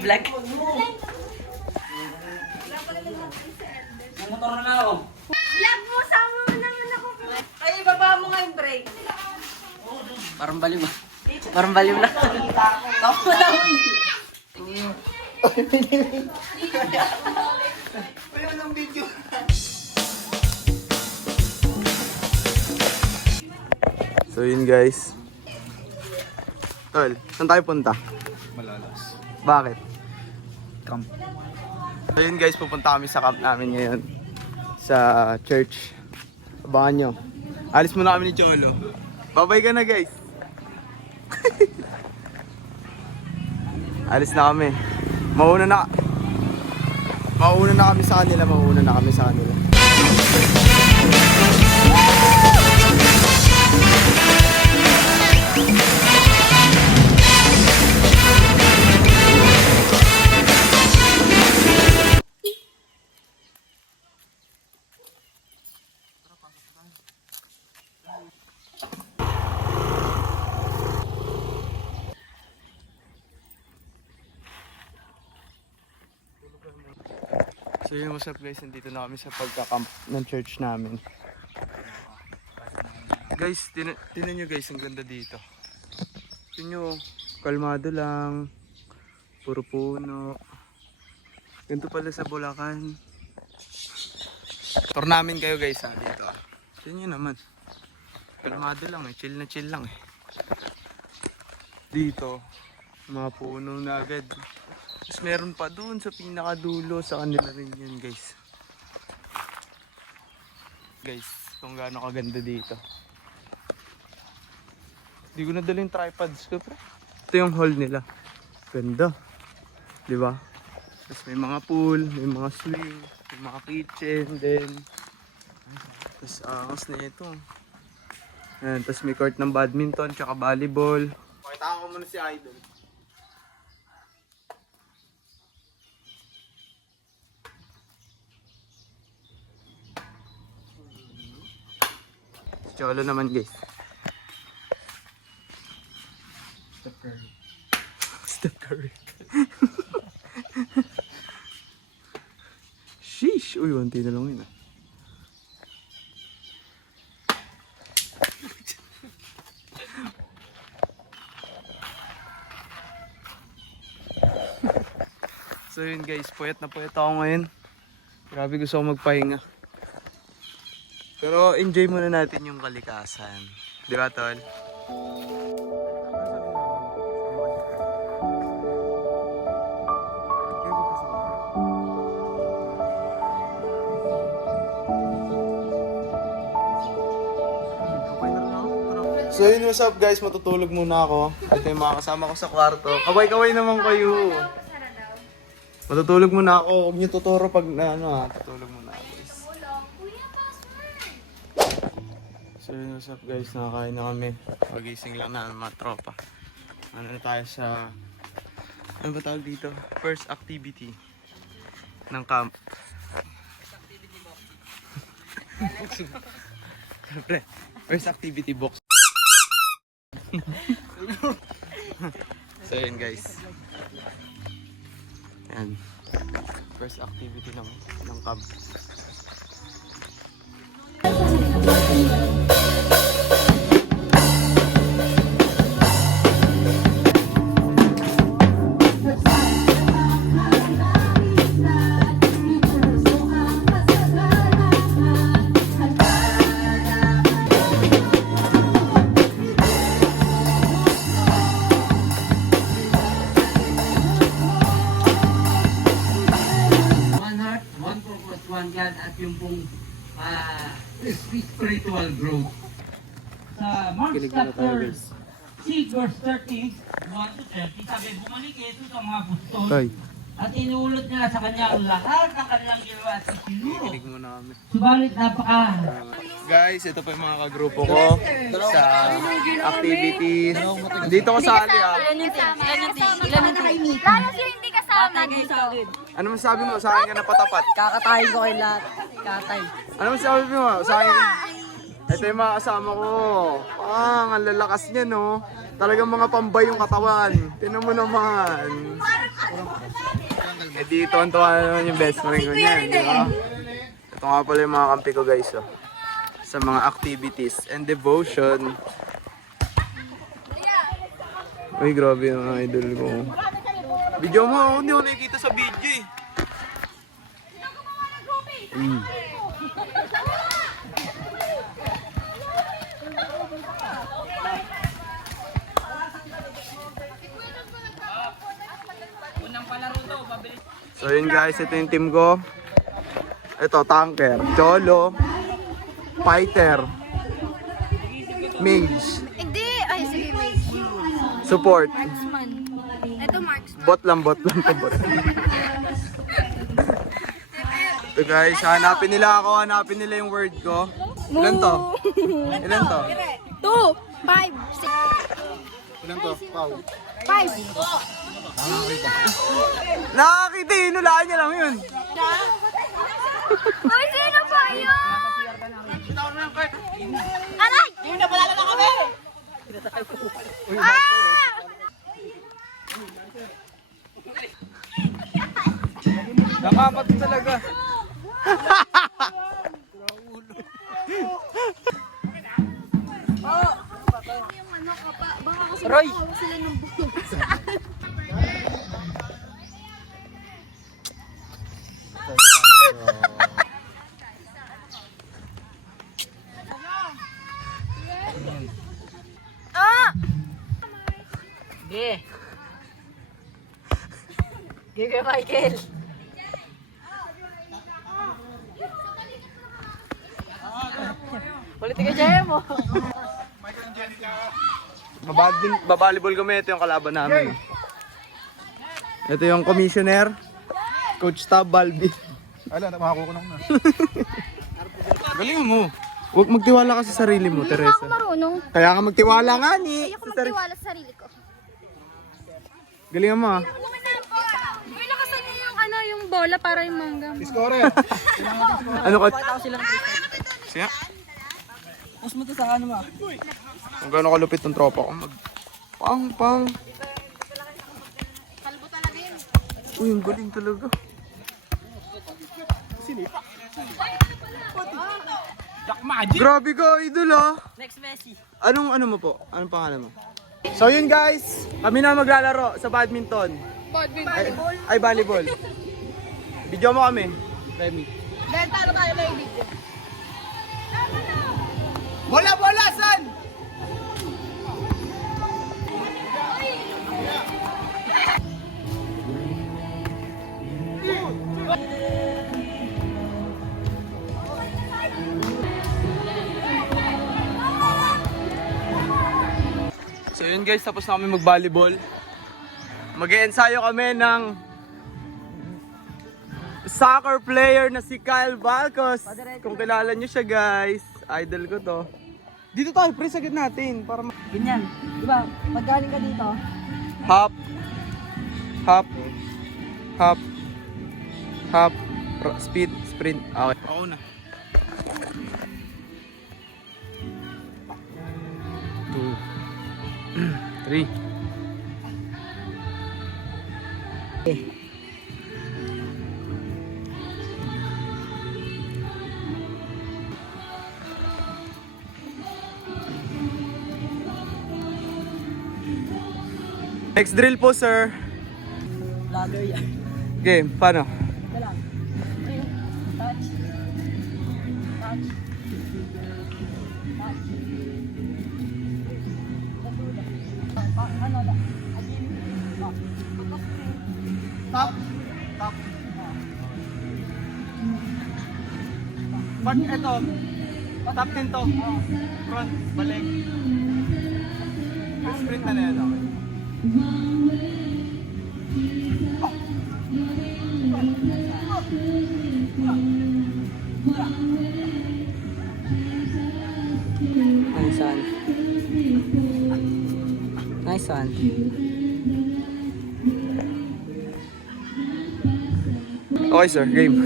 Vlog. Motor na ako. Vlog mo, sama mo naman ako. Ay, baba mo nga yung brake. Parang baliw ba? Parang baliw lang. Ako na lang. So yun guys. Tol, saan tayo punta? Malalas. Bakit? Camp. So yun guys, pupunta kami sa camp namin ngayon. Sa church. Abangan nyo. Alis muna kami ni Cholo. Babay ka na guys. Alis na kami. Mauna na kami sa kanila. So yun, what's up guys, nandito na kami sa pagka-camp ng church namin. Guys, tinan nyo guys, ang ganda dito. Tinan nyo, kalmado lang, puro puno. Ganito pala sa Bulacan. Tour namin kayo guys ha, dito ah. Tinan nyo naman, kalmado lang eh, chill na chill lang eh. Dito, mga puno na agad. Tapos meron pa dun sa pinakadulo sa kanila rin yun guys. Guys, kung gaano kaganda dito. Hindi ko nadala yung tripods ko pre. Ito yung hall nila. Ganda. Diba? Tapos may mga pool, may mga swing, may mga kitchen din. Tapos angas na ito. Ayan, tapos may court ng badminton tsaka volleyball. Pakita ko muna si Idol. Cholo naman guys. Steph Curry. Sheesh! Uy, wanti na lang yun ah. So yun guys, puyat na puyat ako ngayon. Grabe, gusto ko magpahinga. Pero enjoy muna natin yung kalikasan. Di ba, Tol? So yun, what's up guys? Matutulog muna ako. Ito yung mga kasama ko sa kwarto. Kaway-kaway naman kayo. Matutulog muna ako. Huwag niyo tuturo pag tutulog muna ako guys. So yun, what's up guys, nakakain na kami. Magising lang na mga tropa. Ano na tayo sa, ano ba tawag dito? First activity ng camp. First activity box. So yun guys. Yan. First activity ng camp. Yan at yung pong spiritual growth. Sa Mark chapter 6 verse 30, 1 to 30, sabi bumalik ito sa mga apostol at inulot niya sa kanya ang lahat ng kanilang ginawa at isinuro. Kinig muna kami. Subalit napaka Guys, ito pa yung mga kagrupo ko sa activity. Dito ko sali ah. Lalo sila hindi kasama dito. Ano masabi mo? Sa akin ka napatapat. Kakatayin ko kay lahat. Kakatayin. Ano masabi mo? Sa akin. Ito yung mga kasama ko. Ang lalakas niya no. Talagang mga pambay yung katawan. Tinan mo naman. Eh dito ang tuwa naman yung best friend ko niyan, di ba? Ito nga pala yung mga kampi ko guys, oh. Sa mga activities and devotion. Uy, grabe yung mga idol ko. Video mo ako, hindi ko nakikita sa video eh. So yun guys, ito yung team ko. Ito, tanker, cholo, fighter, mage, Hindi! Ay, sige, wait. support. Marksman. Ito, marksman. Bot lang to bot. Ito guys, hanapin nila ako, hanapin nila yung word ko. Ilan to? Ilan to? 2, 5, 6. Ilan to? Pau. 5. Nakakita, inulaan niya lang yun. Ay, sino ba yun? Aray! Yung napalala na kami! Ah! Nakapat talaga. Yung ano ka pa, baka kasi Roy! makawa sila ng buhok. Ah! Sige. Sige, Michael. Politika siya mo. Babalibol kami, ito yung kalaban namin. Ito yung commissioner, Coach Tab Balbi. Ala, makakukunan ko na. Galing mo. Huwag magtiwala ka sa sarili mo, Hindi Teresa. ako marunong. Kaya ka magtiwala nga ni. Ayoko magtiwala sa sarili ko. Galing mo ah. Uy, lakasan niyo yung ano, yung bola para yung mangga. Scorer! Ano ka? Pakita ko silang Siya? Post mo to sa ano mo. Kung gano'n kalupit ng tropa ko. Pang. Kalbo talaga yun. Uy, ang galing talaga. Grabe ka, idol ah. Next Messi. Anong ano mo po? Anong pangalan mo? So yun guys, kami na maglalaro sa badminton. Volleyball. Ay, volleyball. Video mo kami. Remy. Dahil talo tayo na yung video. Bola, san? So yun guys, tapos na kami mag-volleyball. Mag-e-ensayo kami ng soccer player na si Kyle Balcos. Kung kilala nyo siya guys, idol ko to. Dito tayo, pre, sagad natin. Para Ganyan. Di ba? Pag galing ka dito, hop, hop, hop, hop, speed, sprint. Okay. Ako na. 2, 3. Next drill po, sir. vlogger yan. Game, paano? Ito lang. Ayun. Touch. Touch. Touch. Ano da? Again. Top. Top. Pag ito, top 10 to. Front, balik. Sprint na yan, okay. Nice one. Nice one. Okay sir, game.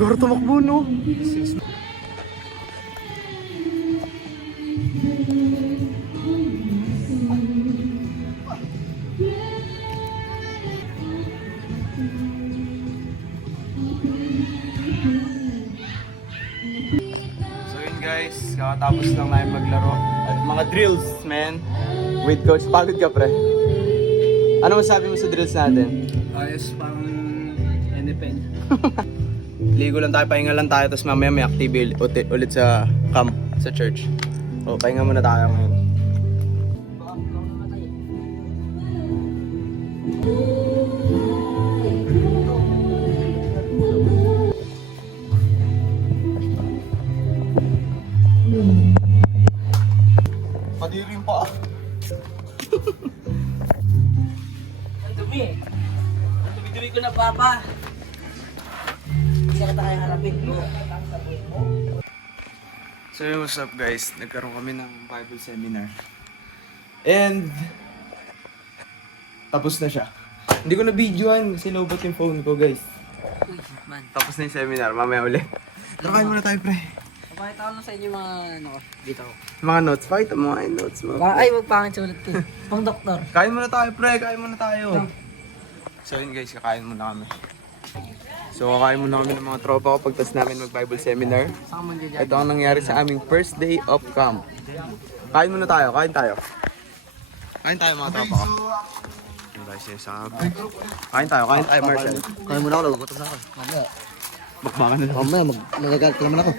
Garo tumakbo no? So yun guys, kakatapos lang namin maglaro. At mga drills, man. With coach, pagod ka pre. Ano masabi mo sa drills natin? Ayos pang NFN. Ligo lang tayo, pahinga lang tayo, tapos mamaya may activity ulit sa camp, sa church. O, pahinga muna tayo ngayon. Padirin pa. Ang dumi eh. Ang dumi-dumi ko na, Papa. Hindi ka kaya harapin ko. So what's up guys, nagkaroon kami ng Bible seminar. And tapos na siya. Hindi ko na videoan kasi lowbat yung phone ko guys. Uy, man. Tapos na yung seminar, mamaya ulit. Pero kain muna tayo pre. Papakita ko lang sa inyo mga ano ko. Dito ko. Mga notes, pakita mo nga yung notes mo. Ay, wag pangit sulat ko. Pang doktor. Kain muna tayo pre, kain muna tayo. So yun guys, kakain muna kami. So kakain muna kami ng mga tropa ko pagtas namin mag-Bible seminar. Saan mo dyan? Ito ang nangyari sa aming first day of camp. Kain muna tayo, kain tayo. Kain tayo mga tropa ko. Ano tayo sinasabi? Kain tayo, Marshall. Kaya muna ako, nagugutom na ako. Mamaya. Bakbakan na lang. Mamaya, magagalit ka naman ako.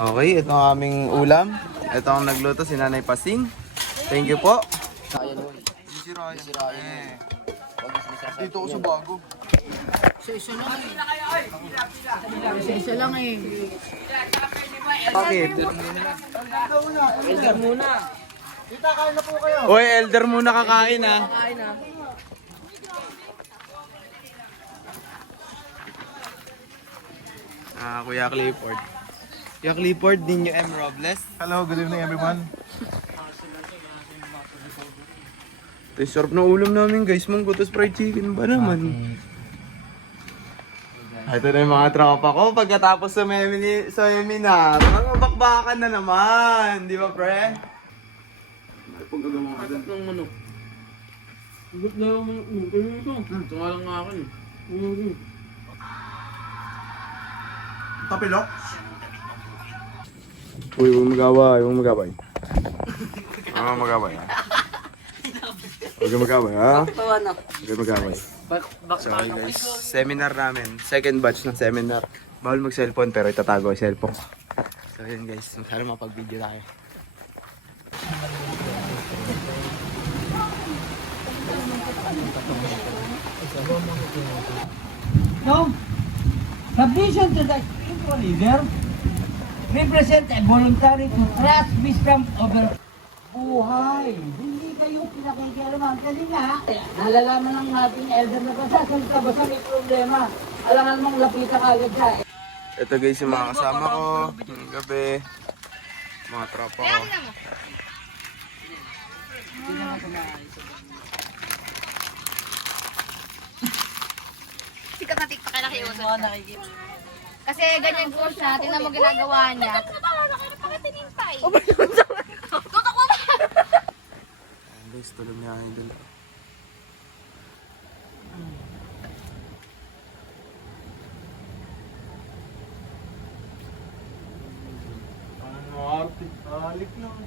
Okay, ito ang aming ulam. Ito ang nagluto si Nanay Pasing. Thank you po. Si Ryan. Dito ako sa bago. Isa lang eh. Bakit? Elder muna. Uy, elder muna kakain ha. Kain na. Kuya Clifford. Kuya Clifford, Ninyo M. Robles. Hello, good evening everyone. Ito yung sarap na ulam namin guys. Manggutos fried chicken ba naman? Ito na yung mga tropa ko. Pagkatapos sa seminar, mga bakbakan na naman. Di ba pre? Patat ng manok. Hugot na yung manok mo. Kaya ito. Tunga lang nga akin. Tapilok? Uy, huwag magaway, huwag magaway. Huwag magaway ha. Huwag magaway ha. Tawa na. Huwag magaway. So guys, seminar namin. Second batch ng seminar. Bawal mag-cellphone pero itatago yung cellphone ko. So yun guys, sana mapag-video tayo. No? Submission to the spiritual leader represent a voluntary to trust wisdom over buhay. Hindi kayo pinakikialaman. Kasi nga, nalalaman lang natin elder na pasasalita basta may problema. Alangan mong lapitan agad siya. Ito guys yung mga kasama ko. Ngayong gabi. Mga tropa ko. Sikat na TikTok kaya nakiusap siya. Kasi ganyan po siya, tingnan mo ginagawa niya. Tutok mo ba? Guys, tulog niya idol. Ano arte? Alik lang.